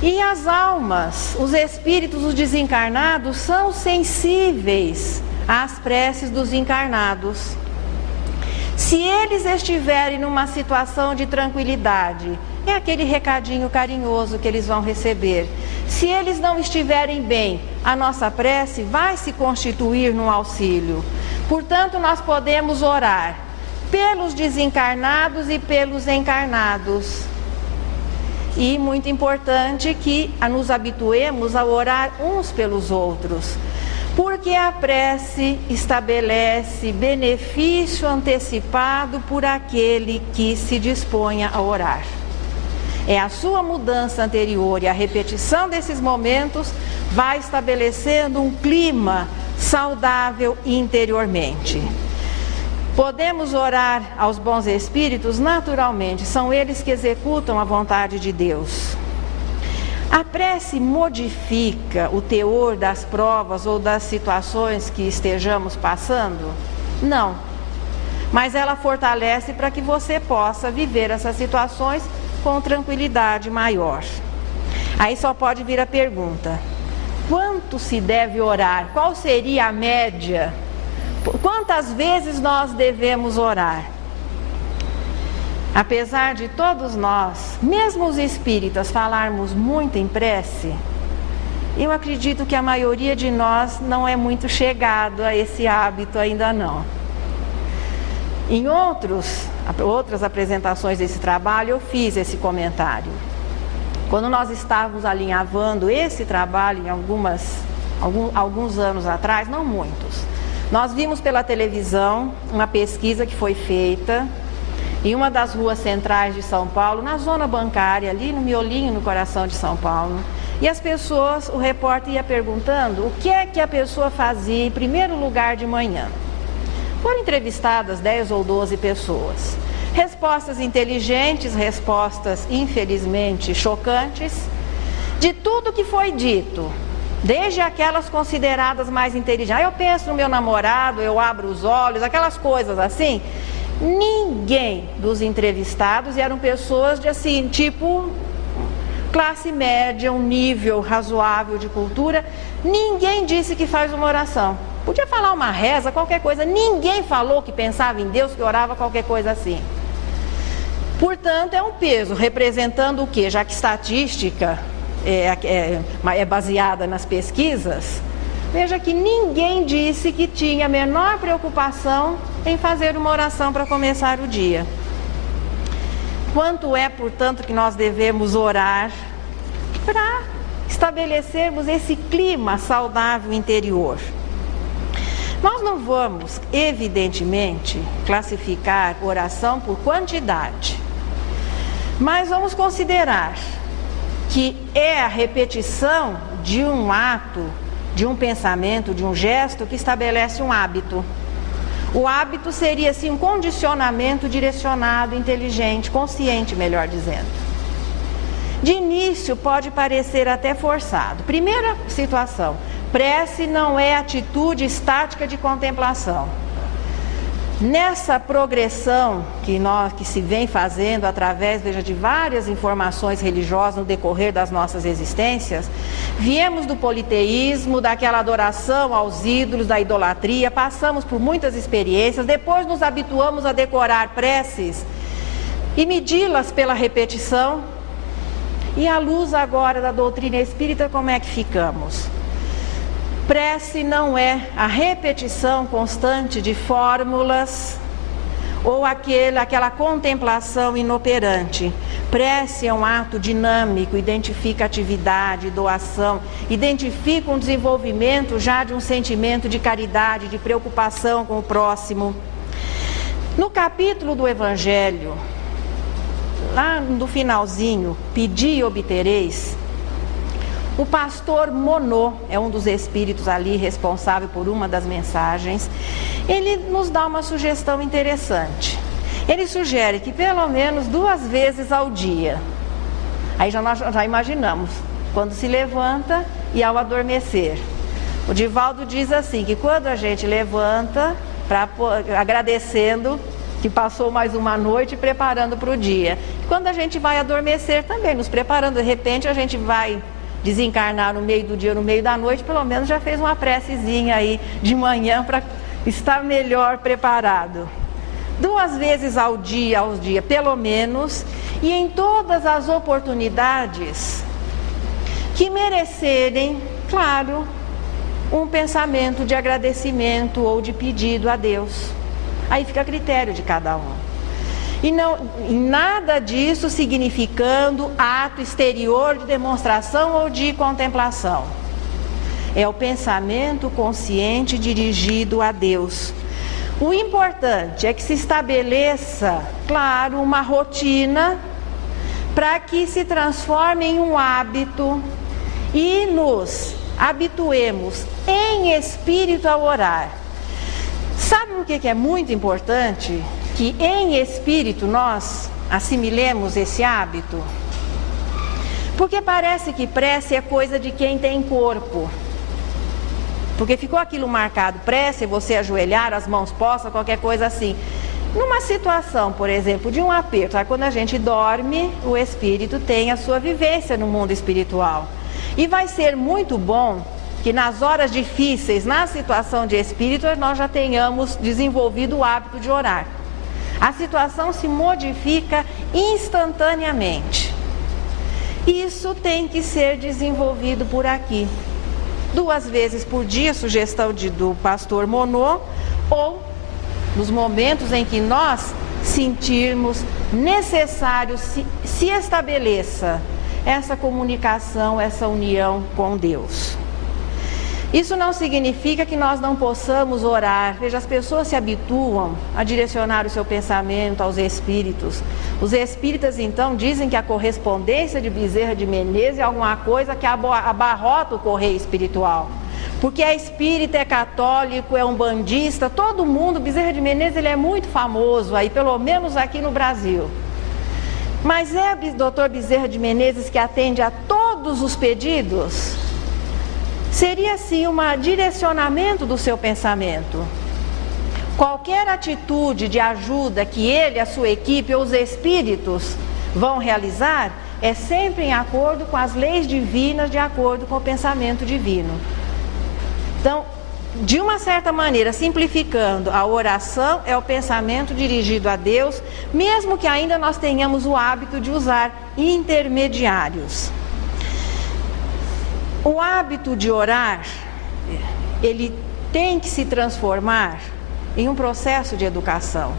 E as almas, os espíritos, os desencarnados, são sensíveis às preces dos encarnados. Se eles estiverem numa situação de tranquilidade, é aquele recadinho carinhoso que eles vão receber. Se eles não estiverem bem, a nossa prece vai se constituir num auxílio. Portanto, nós podemos orar pelos desencarnados e pelos encarnados. E muito importante que nos habituemos a orar uns pelos outros, porque a prece estabelece benefício antecipado por aquele que se disponha a orar. É a sua mudança anterior e a repetição desses momentos vai estabelecendo um clima saudável interiormente. Podemos orar aos bons espíritos naturalmente, são eles que executam a vontade de Deus. A prece modifica o teor das provas ou das situações que estejamos passando? Não. Mas ela fortalece para que você possa viver essas situações com tranquilidade maior. Aí só pode vir a pergunta: quanto se deve orar? Qual seria a média? Quantas vezes nós devemos orar? Apesar de todos nós, mesmo os espíritas, falarmos muito em prece, eu acredito que a maioria de nós não é muito chegado a esse hábito ainda não. Em outras apresentações desse trabalho, eu fiz esse comentário. Quando nós estávamos alinhavando esse trabalho em alguns anos atrás, não muitos, nós vimos pela televisão uma pesquisa que foi feita em uma das ruas centrais de São Paulo, na zona bancária, ali no miolinho, no coração de São Paulo. E as pessoas, o repórter ia perguntando o que é que a pessoa fazia em primeiro lugar de manhã. Foram entrevistadas 10 ou 12 pessoas. Respostas inteligentes, respostas infelizmente chocantes, de tudo que foi dito. Desde aquelas consideradas mais inteligentes. Eu penso no meu namorado, eu abro os olhos, aquelas coisas assim. Ninguém dos entrevistados, e eram pessoas de assim, tipo classe média, um nível razoável de cultura, ninguém disse que faz uma oração. Podia falar uma reza, qualquer coisa. Ninguém falou que pensava em Deus, que orava, qualquer coisa assim. Portanto, é um peso, representando o quê? Já que estatística é baseada nas pesquisas, veja que ninguém disse que tinha a menor preocupação em fazer uma oração para começar o dia. Quanto é, portanto, que nós devemos orar para estabelecermos esse clima saudável interior? Nós não vamos, evidentemente, classificar oração por quantidade, mas vamos considerar que é a repetição de um ato, de um pensamento, de um gesto que estabelece um hábito. O hábito seria assim um condicionamento direcionado, inteligente, consciente, melhor dizendo. De início pode parecer até forçado. Primeira situação, prece não é atitude estática de contemplação. Nessa progressão que se vem fazendo através, veja, de várias informações religiosas no decorrer das nossas existências, viemos do politeísmo, daquela adoração aos ídolos, da idolatria, passamos por muitas experiências, depois nos habituamos a decorar preces e medi-las pela repetição. E à luz agora da doutrina espírita, como é que ficamos? Prece não é a repetição constante de fórmulas ou aquela contemplação inoperante. Prece é um ato dinâmico, identifica atividade, doação, identifica um desenvolvimento já de um sentimento de caridade, de preocupação com o próximo. No capítulo do Evangelho, lá no finalzinho, pedi e obtereis, o pastor Monod, é um dos espíritos ali responsável por uma das mensagens, ele nos dá uma sugestão interessante. Ele sugere que pelo menos 2 vezes ao dia, aí nós já imaginamos, quando se levanta e ao adormecer. O Divaldo diz assim, que quando a gente levanta, agradecendo que passou mais uma noite preparando para o dia. Quando a gente vai adormecer também, nos preparando, de repente a gente vai desencarnar no meio do dia, no meio da noite, pelo menos já fez uma precezinha aí de manhã para estar melhor preparado. 2 vezes ao dia, pelo menos, e em todas as oportunidades que merecerem, claro, um pensamento de agradecimento ou de pedido a Deus. Aí fica a critério de cada um. E não, nada disso significando ato exterior de demonstração ou de contemplação. É o pensamento consciente dirigido a Deus. O importante é que se estabeleça, claro, uma rotina para que se transforme em um hábito e nos habituemos em espírito a orar. Sabe o que é muito importante? Que em espírito nós assimilemos esse hábito. Porque parece que prece é coisa de quem tem corpo. Porque ficou aquilo marcado, prece, você ajoelhar, as mãos postas, qualquer coisa assim. Numa situação, por exemplo, de um aperto, quando a gente dorme, o espírito tem a sua vivência no mundo espiritual. E vai ser muito bom que nas horas difíceis, na situação de espírito, nós já tenhamos desenvolvido o hábito de orar. A situação se modifica instantaneamente. Isso tem que ser desenvolvido por aqui. 2 vezes por dia, sugestão do pastor Monod, ou nos momentos em que nós sentirmos necessário se estabeleça essa comunicação, essa união com Deus. Isso não significa que nós não possamos orar. Veja, as pessoas se habituam a direcionar o seu pensamento aos espíritos. Os espíritas, então, dizem que a correspondência de Bezerra de Menezes é alguma coisa que abarrota o correio espiritual. Porque é espírita, é católico, é umbandista, todo mundo, Bezerra de Menezes, ele é muito famoso aí, pelo menos aqui no Brasil. Mas é o doutor Bezerra de Menezes que atende a todos os pedidos? Seria assim um direcionamento do seu pensamento. Qualquer atitude de ajuda que ele, a sua equipe ou os espíritos vão realizar é sempre em acordo com as leis divinas, de acordo com o pensamento divino. Então, de uma certa maneira, simplificando, a oração é o pensamento dirigido a Deus, mesmo que ainda nós tenhamos o hábito de usar intermediários. O hábito de orar, ele tem que se transformar em um processo de educação.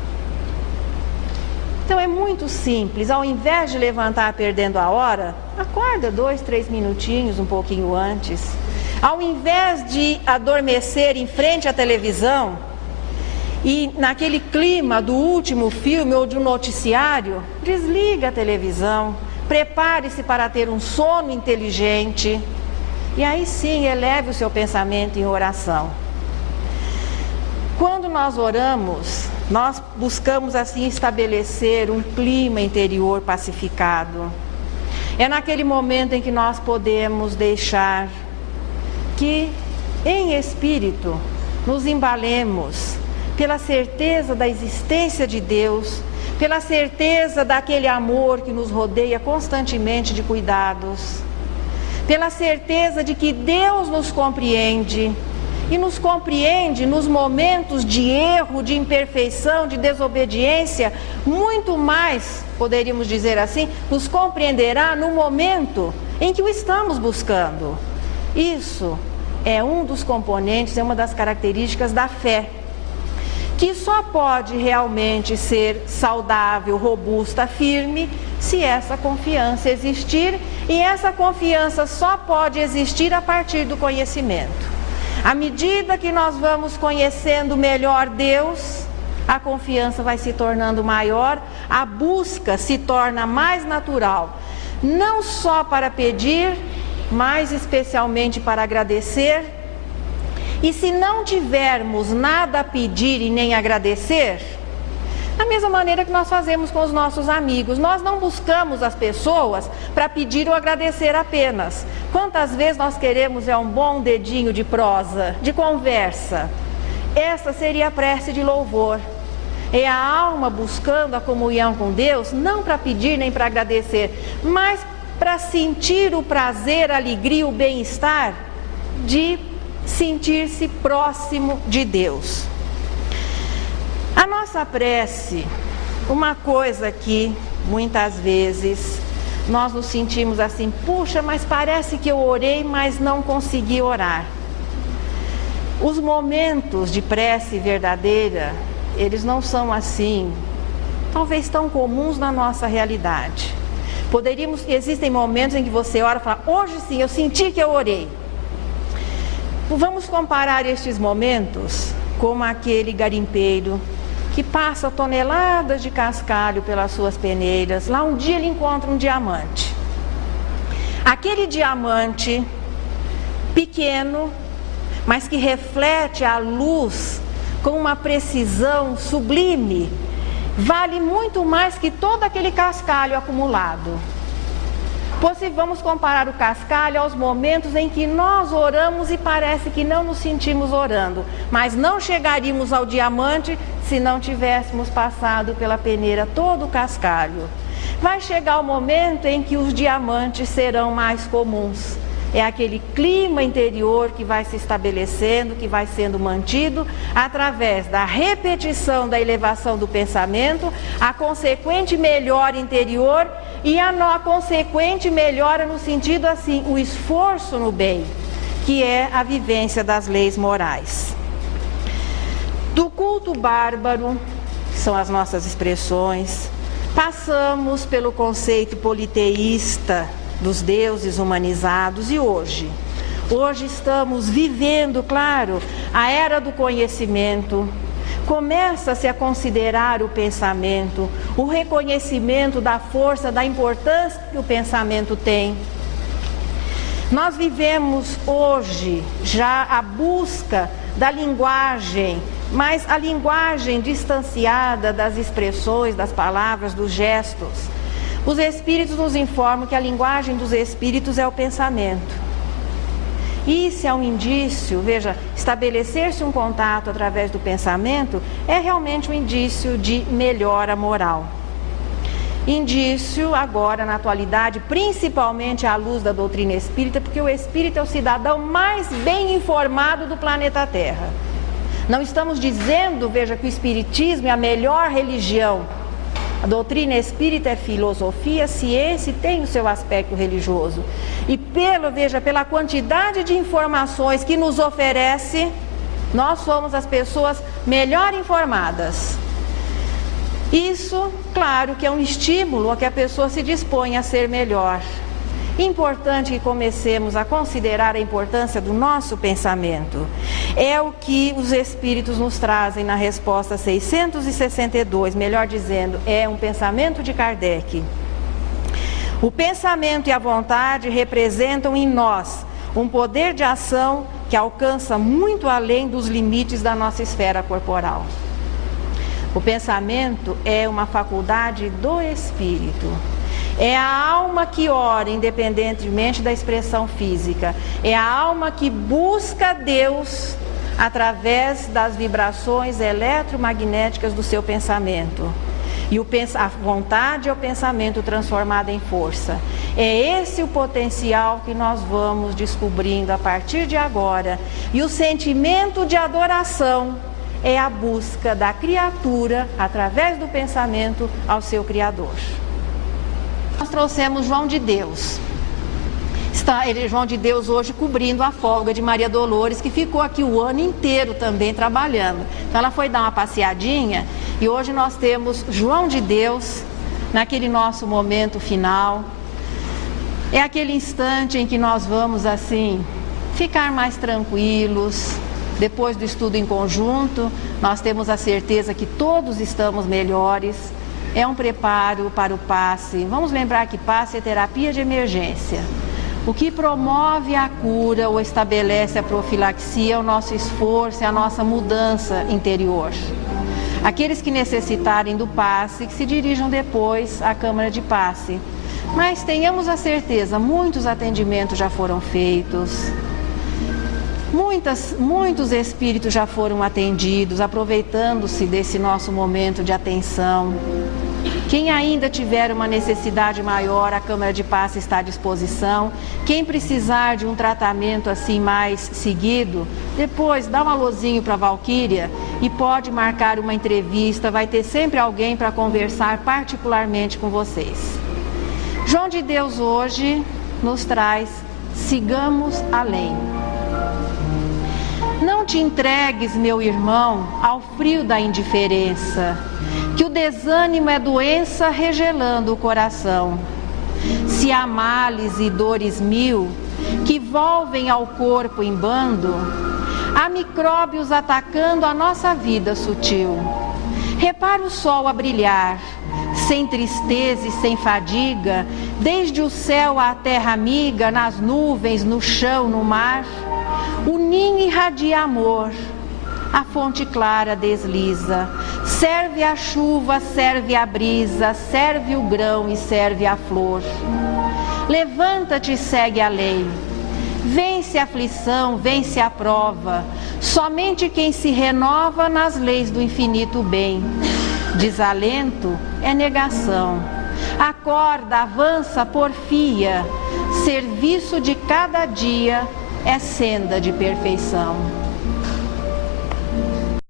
Então é muito simples, ao invés de levantar perdendo a hora, acorda 2, 3 minutinhos, um pouquinho antes. Ao invés de adormecer em frente à televisão e naquele clima do último filme ou de um noticiário, desliga a televisão, prepare-se para ter um sono inteligente. E aí sim, eleve o seu pensamento em oração. Quando nós oramos, nós buscamos assim estabelecer um clima interior pacificado. É naquele momento em que nós podemos deixar que, em espírito, nos embalemos, pela certeza da existência de Deus, pela certeza daquele amor que nos rodeia constantemente de cuidados, pela certeza de que Deus nos compreende, e nos compreende nos momentos de erro, de imperfeição, de desobediência, muito mais, poderíamos dizer assim, nos compreenderá no momento em que o estamos buscando. Isso é um dos componentes, é uma das características da fé, que só pode realmente ser saudável, robusta, firme, se essa confiança existir, e essa confiança só pode existir a partir do conhecimento. À medida que nós vamos conhecendo melhor Deus, a confiança vai se tornando maior, a busca se torna mais natural, não só para pedir, mas especialmente para agradecer. E se não tivermos nada a pedir e nem agradecer, da mesma maneira que nós fazemos com os nossos amigos, nós não buscamos as pessoas para pedir ou agradecer apenas. Quantas vezes nós queremos um bom dedinho de prosa, de conversa? Essa seria a prece de louvor. É a alma buscando a comunhão com Deus, não para pedir nem para agradecer, mas para sentir o prazer, a alegria, o bem-estar de sentir-se próximo de Deus. A nossa prece, uma coisa que muitas vezes nós nos sentimos assim, puxa, mas parece que eu orei, mas não consegui orar. Os momentos de prece verdadeira, eles não são assim, talvez tão comuns na nossa realidade. Existem momentos em que você ora e fala, hoje sim, eu senti que eu orei. Vamos comparar estes momentos com aquele garimpeiro que passa toneladas de cascalho pelas suas peneiras. Lá um dia ele encontra um diamante. Aquele diamante pequeno, mas que reflete a luz com uma precisão sublime, vale muito mais que todo aquele cascalho acumulado. Vamos comparar o cascalho aos momentos em que nós oramos e parece que não nos sentimos orando, mas não chegaríamos ao diamante se não tivéssemos passado pela peneira todo o cascalho. Vai chegar o momento em que os diamantes serão mais comuns. É aquele clima interior que vai se estabelecendo, que vai sendo mantido através da repetição da elevação do pensamento, a consequente melhora interior e a consequente melhora no sentido assim, o esforço no bem, que é a vivência das leis morais. Do culto bárbaro, que são as nossas expressões, passamos pelo conceito politeísta dos deuses humanizados e hoje estamos vivendo, claro, a era do conhecimento. Começa-se a considerar o pensamento, o reconhecimento da força, da importância que o pensamento tem. Nós vivemos hoje já a busca da linguagem, mas a linguagem distanciada das expressões, das palavras, dos gestos. Os espíritos nos informam que a linguagem dos espíritos é o pensamento. Isso é um indício, veja, estabelecer-se um contato através do pensamento é realmente um indício de melhora moral. Indício agora na atualidade, principalmente à luz da doutrina espírita, porque o espírita é o cidadão mais bem informado do planeta Terra. Não estamos dizendo, veja, que o espiritismo é a melhor religião. A doutrina espírita é filosofia, ciência e tem o seu aspecto religioso. E pela quantidade de informações que nos oferece, nós somos as pessoas melhor informadas. Isso, claro, que é um estímulo a que a pessoa se disponha a ser melhor. Importante que comecemos a considerar a importância do nosso pensamento. É o que os espíritos nos trazem na resposta 662, melhor dizendo, é um pensamento de Kardec. O pensamento e a vontade representam em nós um poder de ação que alcança muito além dos limites da nossa esfera corporal. O pensamento é uma faculdade do espírito. É a alma que ora, independentemente da expressão física. É a alma que busca Deus através das vibrações eletromagnéticas do seu pensamento. E a vontade é o pensamento transformado em força. É esse o potencial que nós vamos descobrindo a partir de agora. E o sentimento de adoração é a busca da criatura, através do pensamento, ao seu Criador. Nós trouxemos João de Deus. Está João de Deus hoje cobrindo a folga de Maria Dolores, que ficou aqui o ano inteiro também trabalhando. Então ela foi dar uma passeadinha e hoje nós temos João de Deus naquele nosso momento final. É aquele instante em que nós vamos assim ficar mais tranquilos. Depois do estudo em conjunto, nós temos a certeza que todos estamos melhores. É um preparo para o passe. Vamos lembrar que passe é terapia de emergência. O que promove a cura ou estabelece a profilaxia é o nosso esforço, é a nossa mudança interior. Aqueles que necessitarem do passe, que se dirijam depois à câmara de passe. Mas tenhamos a certeza, muitos atendimentos já foram feitos. Muitos espíritos já foram atendidos, aproveitando-se desse nosso momento de atenção. Quem ainda tiver uma necessidade maior, a Câmara de Passe está à disposição. Quem precisar de um tratamento assim mais seguido, depois dá um alôzinho para a Valquíria e pode marcar uma entrevista, vai ter sempre alguém para conversar particularmente com vocês. João de Deus hoje nos traz: sigamos além. Não te entregues, meu irmão, ao frio da indiferença, que o desânimo é doença regelando o coração. Se há males e dores mil que volvem ao corpo em bando, há micróbios atacando a nossa vida sutil. Repara o sol a brilhar, sem tristeza e sem fadiga, desde o céu à terra amiga, nas nuvens, no chão, no mar. O ninho irradia amor, a fonte clara desliza, serve a chuva, serve a brisa, serve o grão e serve a flor. Levanta-te e segue a lei, vence a aflição, vence a prova, somente quem se renova nas leis do infinito bem. Desalento é negação, acorda, avança, porfia, serviço de cada dia é senda de perfeição.